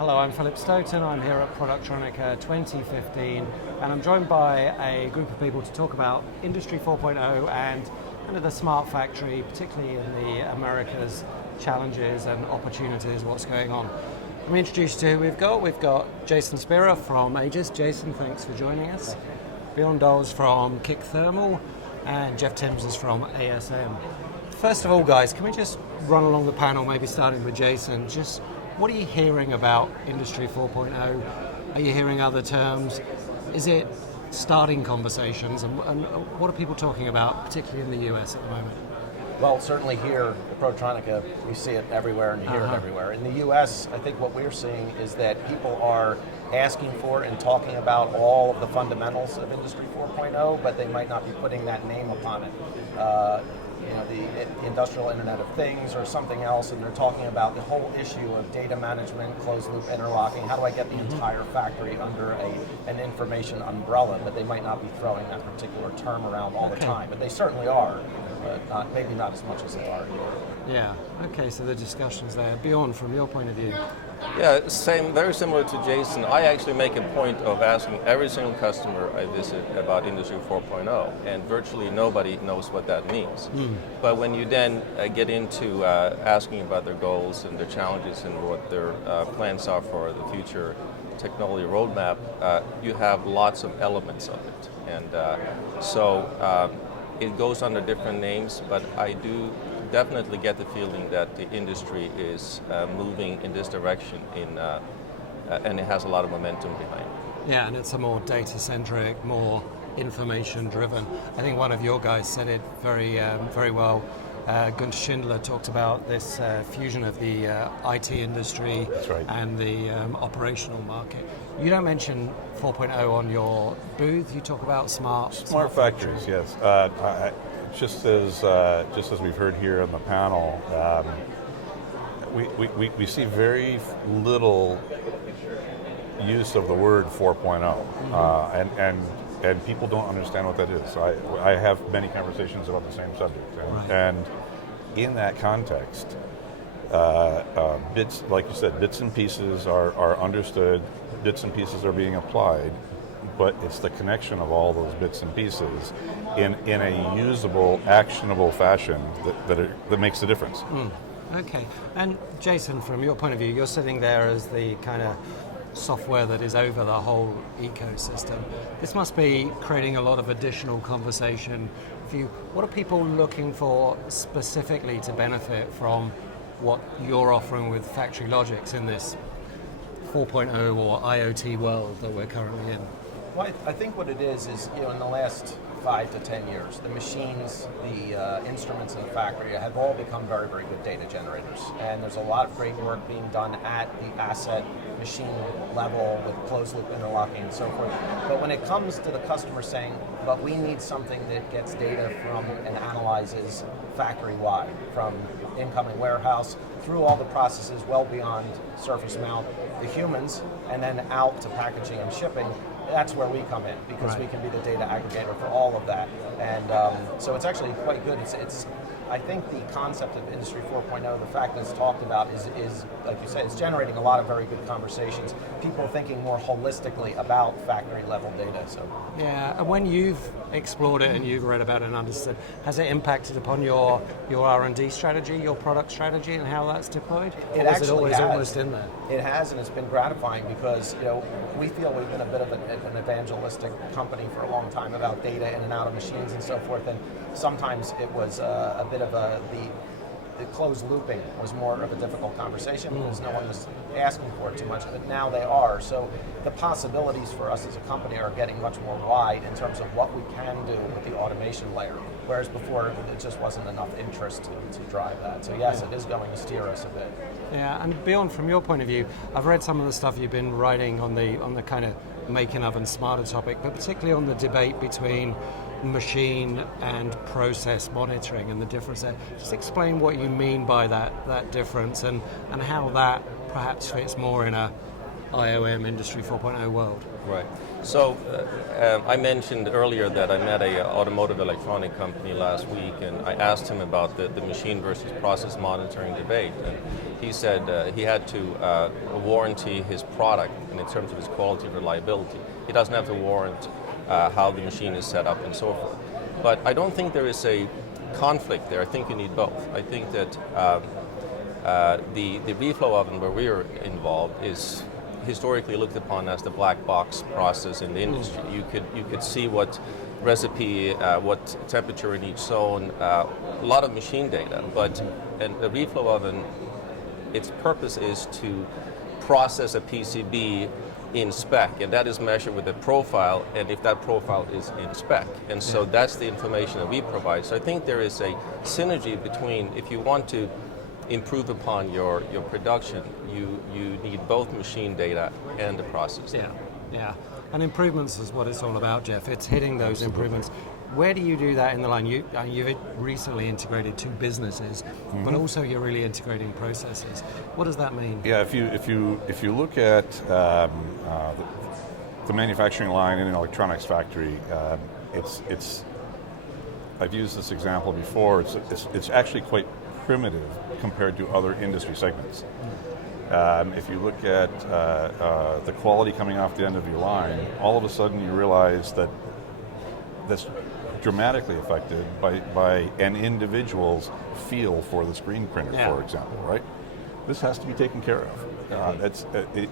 Hello, I'm Philip Stoughton. I'm here at Productronica 2015, and I'm joined by a group of people to talk about Industry 4.0 and kind of the smart factory, particularly in the Americas, challenges and opportunities, what's going on. Let me introduce you to who we've got. We've got Jason Spera from Aegis. Jason, thanks for joining us. Bjorn Dahle from KIC Thermal, and Jeff Timms is from ASM. First of all, guys, can we just run along the panel, maybe starting with Jason? Just what are you hearing about Industry 4.0? Are you hearing other terms? Is it starting conversations? And what are people talking about, particularly in the US at the moment? Well, certainly here at Productronica, we see it everywhere and you hear it everywhere. In the US, I think what we're seeing is that people are asking for and talking about all of the fundamentals of Industry 4.0, but they might not be putting that name upon it. The Industrial Internet of Things or something else, and they're talking about the whole issue of data management, closed loop interlocking. How do I get the entire factory under an information umbrella? But they might not be throwing that particular term around all the time, but they certainly are, but maybe not as much as they are here. Yeah, okay, so the discussion's there. Bjorn, from your point of view. Yeah, same, very similar to Jason. I actually make a point of asking every single customer I visit about Industry 4.0, and virtually nobody knows what that means. But when you then get into asking about their goals and their challenges and what their plans are for the future technology roadmap, you have lots of elements of it. And so it goes under different names, but I do definitely get the feeling that the industry is moving in this direction, and it has a lot of momentum behind it. Yeah, and it's a more data-centric, more information-driven. I think one of your guys said it very well. Gunther Schindler talked about this fusion of the IT industry and the operational market. You don't mention 4.0 on your booth. You talk about smart factories. Yes. Just as we've heard here on the panel, we see very little use of the word 4.0, and people don't understand what that is. I have many conversations about the same subject, and in that context, bits, like you said, bits and pieces are understood, bits and pieces are being applied, but it's the connection of all those bits and pieces in a usable, actionable fashion that makes the difference. Okay, and Jason, from your point of view, you're sitting there as the kind of software that is over the whole ecosystem. This must be creating a lot of additional conversation for you. What are people looking for specifically to benefit from what you're offering with Factory Logics in this 4.0 or IoT world that we're currently in? Well, I think what it is in the last 5 to 10 years, the machines, the instruments in the factory have all become very, very good data generators. And there's a lot of great work being done at the asset machine level with closed loop interlocking and so forth. But when it comes to the customer saying, but we need something that gets data from and analyzes factory-wide, from incoming warehouse through all the processes well beyond surface mount, the humans, and then out to packaging and shipping, that's where we come in, because we can be the data aggregator for all of that. And so it's actually quite good. It's I think the concept of Industry 4.0, the fact that it's talked about is, like you said, it's generating a lot of very good conversations. People thinking more holistically about factory level data. So yeah, and when you've explored it and you've read about it and understood, has it impacted upon your R&D strategy, your product strategy, and how that's deployed? It actually is it always has. Almost in there? It has, and it's been gratifying because we feel we've been a bit of an evangelistic company for a long time about data in and out of machines and so forth, and sometimes it was a bit of the closed looping was more of a difficult conversation because no one was asking for it too much, but now they are. So the possibilities for us as a company are getting much more wide in terms of what we can do with the automation layer, whereas before it just wasn't enough interest to drive that. So yes, it is going to steer us a bit. Yeah, and Bjorn, from your point of view, I've read some of the stuff you've been writing on the kind of making of and smarter topic, but particularly on the debate between machine and process monitoring and the difference there. Just explain what you mean by that difference and how that perhaps fits more in a IOM Industry 4.0 world? Right. So I mentioned earlier that I met a automotive electronic company last week, and I asked him about the machine versus process monitoring debate. And he said he had to warranty his product in terms of its quality and reliability. He doesn't have to warrant how the machine is set up and so forth. But I don't think there is a conflict there. I think you need both. I think that the reflow oven where we are involved is historically looked upon as the black box process in the industry. You could see what recipe, what temperature in each zone, a lot of machine data. But a reflow oven, its purpose is to process a PCB in spec, and that is measured with a profile, and if that profile is in spec. And so that's the information that we provide. So I think there is a synergy between, if you want to improve upon your production, you need both machine data and the process data. Yeah. And improvements is what it's all about, Jeff. It's hitting those improvements. Where do you do that in the line? You've recently integrated two businesses, but also you're really integrating processes. What does that mean? Yeah, if you look at the manufacturing line in an electronics factory, it's I've used this example before. It's actually quite primitive compared to other industry segments. If you look at the quality coming off the end of your line, all of a sudden you realize that that's dramatically affected by an individual's feel for the screen printer, for example, right? This has to be taken care of. That's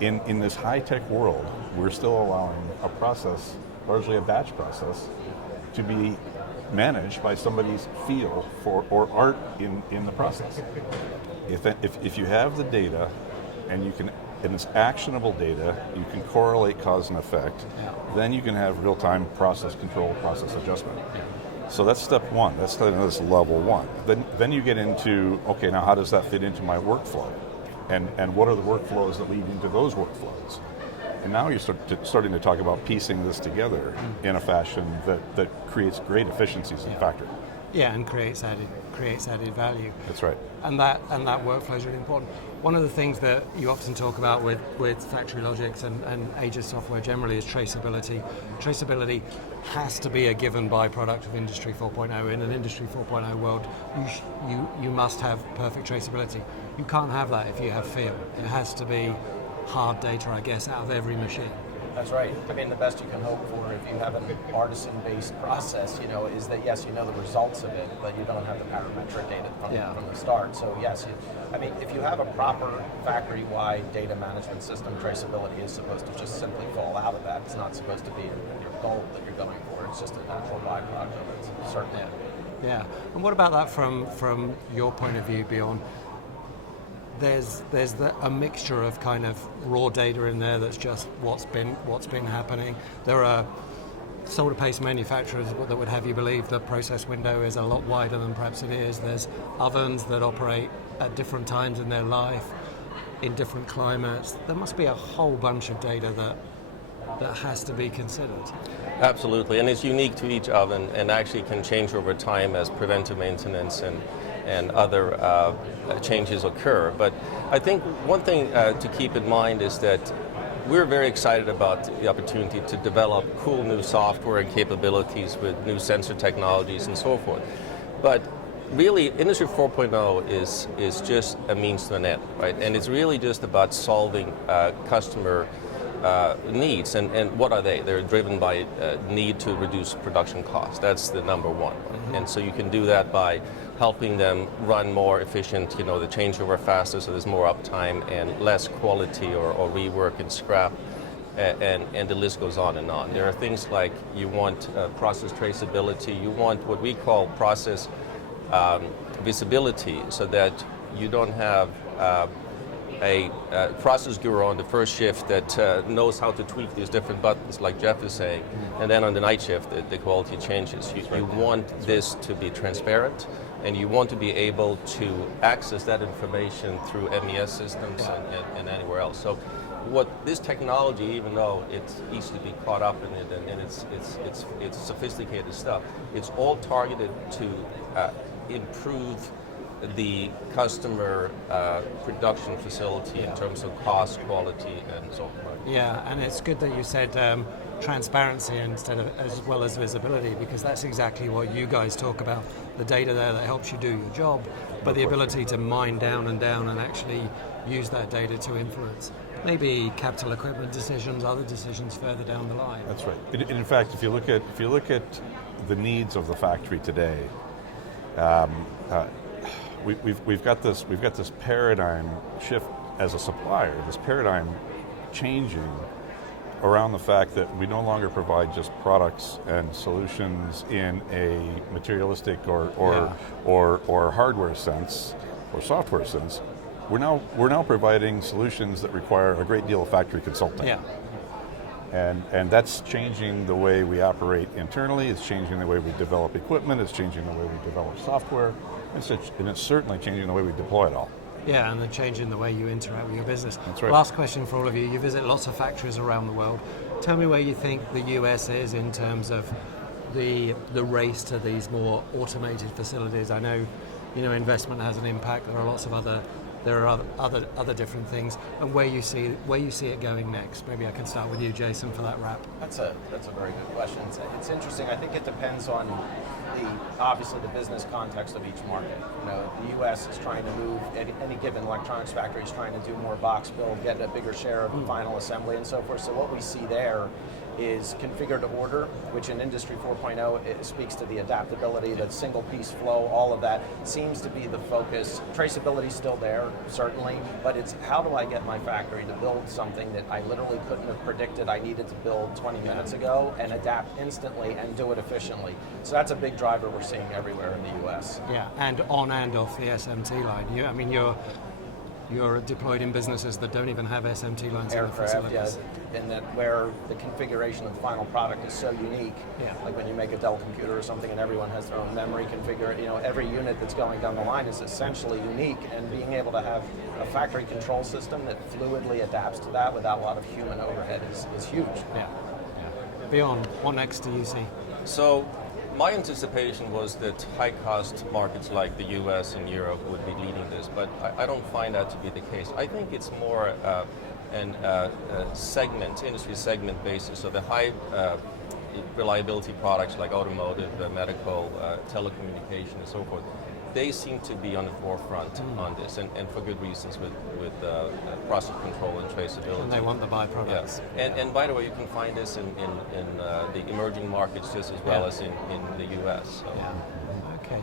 in this high-tech world, we're still allowing a process, largely a batch process, to be managed by somebody's feel for or art in the process. If you have the data and it's actionable data, you can correlate cause and effect, then you can have real-time process control, process adjustment. So that's step one, that's level one. Then you get into, okay, now how does that fit into my workflow? And what are the workflows that lead into those workflows? And now you're starting to talk about piecing this together in a fashion that creates great efficiencies in the factory. Yeah, and creates added value. That's right. And that workflow is really important. One of the things that you often talk about with Factory Logics and Aegis software generally is traceability. Traceability has to be a given byproduct of Industry 4.0. In an Industry 4.0 world, you must have perfect traceability. You can't have that if you have feel. It has to be hard data, I guess, out of every machine. That's right. I mean, the best you can hope for if you have an artisan-based process, is that yes, you know the results of it, but you don't have the parametric data from the start. So yes, if you have a proper factory-wide data management system, traceability is supposed to just simply fall out of that. It's not supposed to be your goal that you're going for. It's just a natural byproduct of it. Certainly. Yeah. And what about that from your point of view, Bjorn? There's a mixture of kind of raw data in there that's just what's been happening. There are solder paste manufacturers that would have you believe the process window is a lot wider than perhaps it is. There's ovens that operate at different times in their life, in different climates. There must be a whole bunch of data that has to be considered. Absolutely, and it's unique to each oven and actually can change over time as preventive maintenance and other changes occur. But I think one thing to keep in mind is that we're very excited about the opportunity to develop cool new software and capabilities with new sensor technologies and so forth. But really, Industry 4.0 is just a means to an end, right? And it's really just about solving customer needs. And what are they? They're driven by need to reduce production costs. That's the number one. Mm-hmm. And so you can do that by helping them run more efficient, the changeover faster, so there's more uptime and less quality or rework and scrap, and the list goes on and on. There are things like you want process traceability, you want what we call process visibility, so that you don't have a process guru on the first shift that knows how to tweak these different buttons, like Jeff is saying, and then on the night shift the quality changes. You want this to be transparent, and you want to be able to access that information through MES systems and anywhere else. So what this technology, even though it's easy to be caught up in it and it's sophisticated stuff, it's all targeted to improve the customer production facility in terms of cost, quality, and so forth. Yeah, and it's good that you said transparency instead of as well as visibility, because that's exactly what you guys talk about. The data there that helps you do your job, but the ability to mine down and actually use that data to influence maybe capital equipment decisions, other decisions further down the line. That's right. In fact, if you look at the needs of the factory today, we've got this paradigm shift as a supplier. This paradigm changing around the fact that we no longer provide just products and solutions in a materialistic or hardware sense or software sense. We're now providing solutions that require a great deal of factory consulting. Yeah. And that's changing the way we operate internally, it's changing the way we develop equipment, it's changing the way we develop software, and it's certainly changing the way we deploy it all. Yeah, and then changing the way you interact with your business. That's right. Last question for all of you. You visit lots of factories around the world. Tell me where you think the US is in terms of the race to these more automated facilities. I know, investment has an impact. There are lots of other different things, and where you see it going next. Maybe I can start with you, Jason, for that wrap. That's a very good question. It's interesting. I think it depends on obviously the business context of each market. The U.S. is trying to move. Any given electronics factory is trying to do more box build, get a bigger share of the final assembly, and so forth. So what we see there is configure to order, which in Industry 4.0 it speaks to the adaptability, the single piece flow, all of that seems to be the focus. Traceability is still there, certainly, but it's how do I get my factory to build something that I literally couldn't have predicted I needed to build 20 minutes ago and adapt instantly and do it efficiently. So that's a big driver we're seeing everywhere in the US. Yeah, and on and off the SMT line. You're deployed in businesses that don't even have SMT lines in the facilities. Yeah, and that where the configuration of the final product is so unique. Yeah. Like when you make a Dell computer or something and everyone has their own memory configured, every unit that's going down the line is essentially unique, and being able to have a factory control system that fluidly adapts to that without a lot of human overhead is huge. Yeah. Bjorn, what next do you see? So my anticipation was that high-cost markets like the US and Europe would be leading this, but I don't find that to be the case. I think it's more an industry segment basis. So the high reliability products like automotive, medical, telecommunication, and so forth, they seem to be on the forefront on this, and for good reasons with process control and traceability. And they want the byproducts. Yeah. And by the way, you can find this in the emerging markets just as well as in the US. So. Yeah. Okay.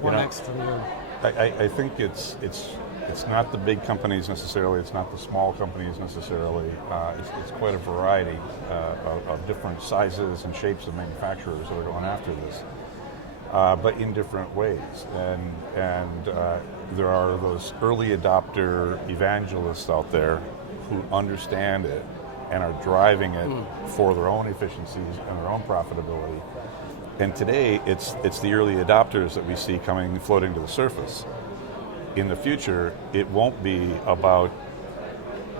What next from you? I think it's not the big companies necessarily, it's not the small companies necessarily, it's quite a variety of different sizes and shapes of manufacturers that are going after this. But in different ways, and there are those early adopter evangelists out there who understand it and are driving it for their own efficiencies and their own profitability. And today, it's the early adopters that we see floating to the surface. In the future, it won't be about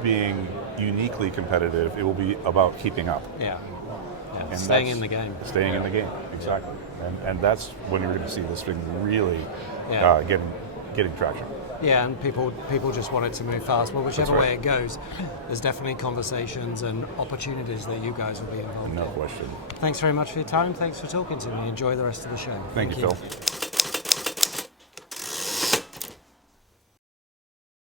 being uniquely competitive. It will be about keeping up. Yeah. And staying in the game. Staying in the game, exactly. And that's when you're going to see this thing really getting traction. Yeah, and people just want it to move fast. Well, whichever right. way it goes, there's definitely conversations and opportunities that you guys will be involved in. No question. Thanks very much for your time. Thanks for talking to me. Enjoy the rest of the show. Thank you, Phil.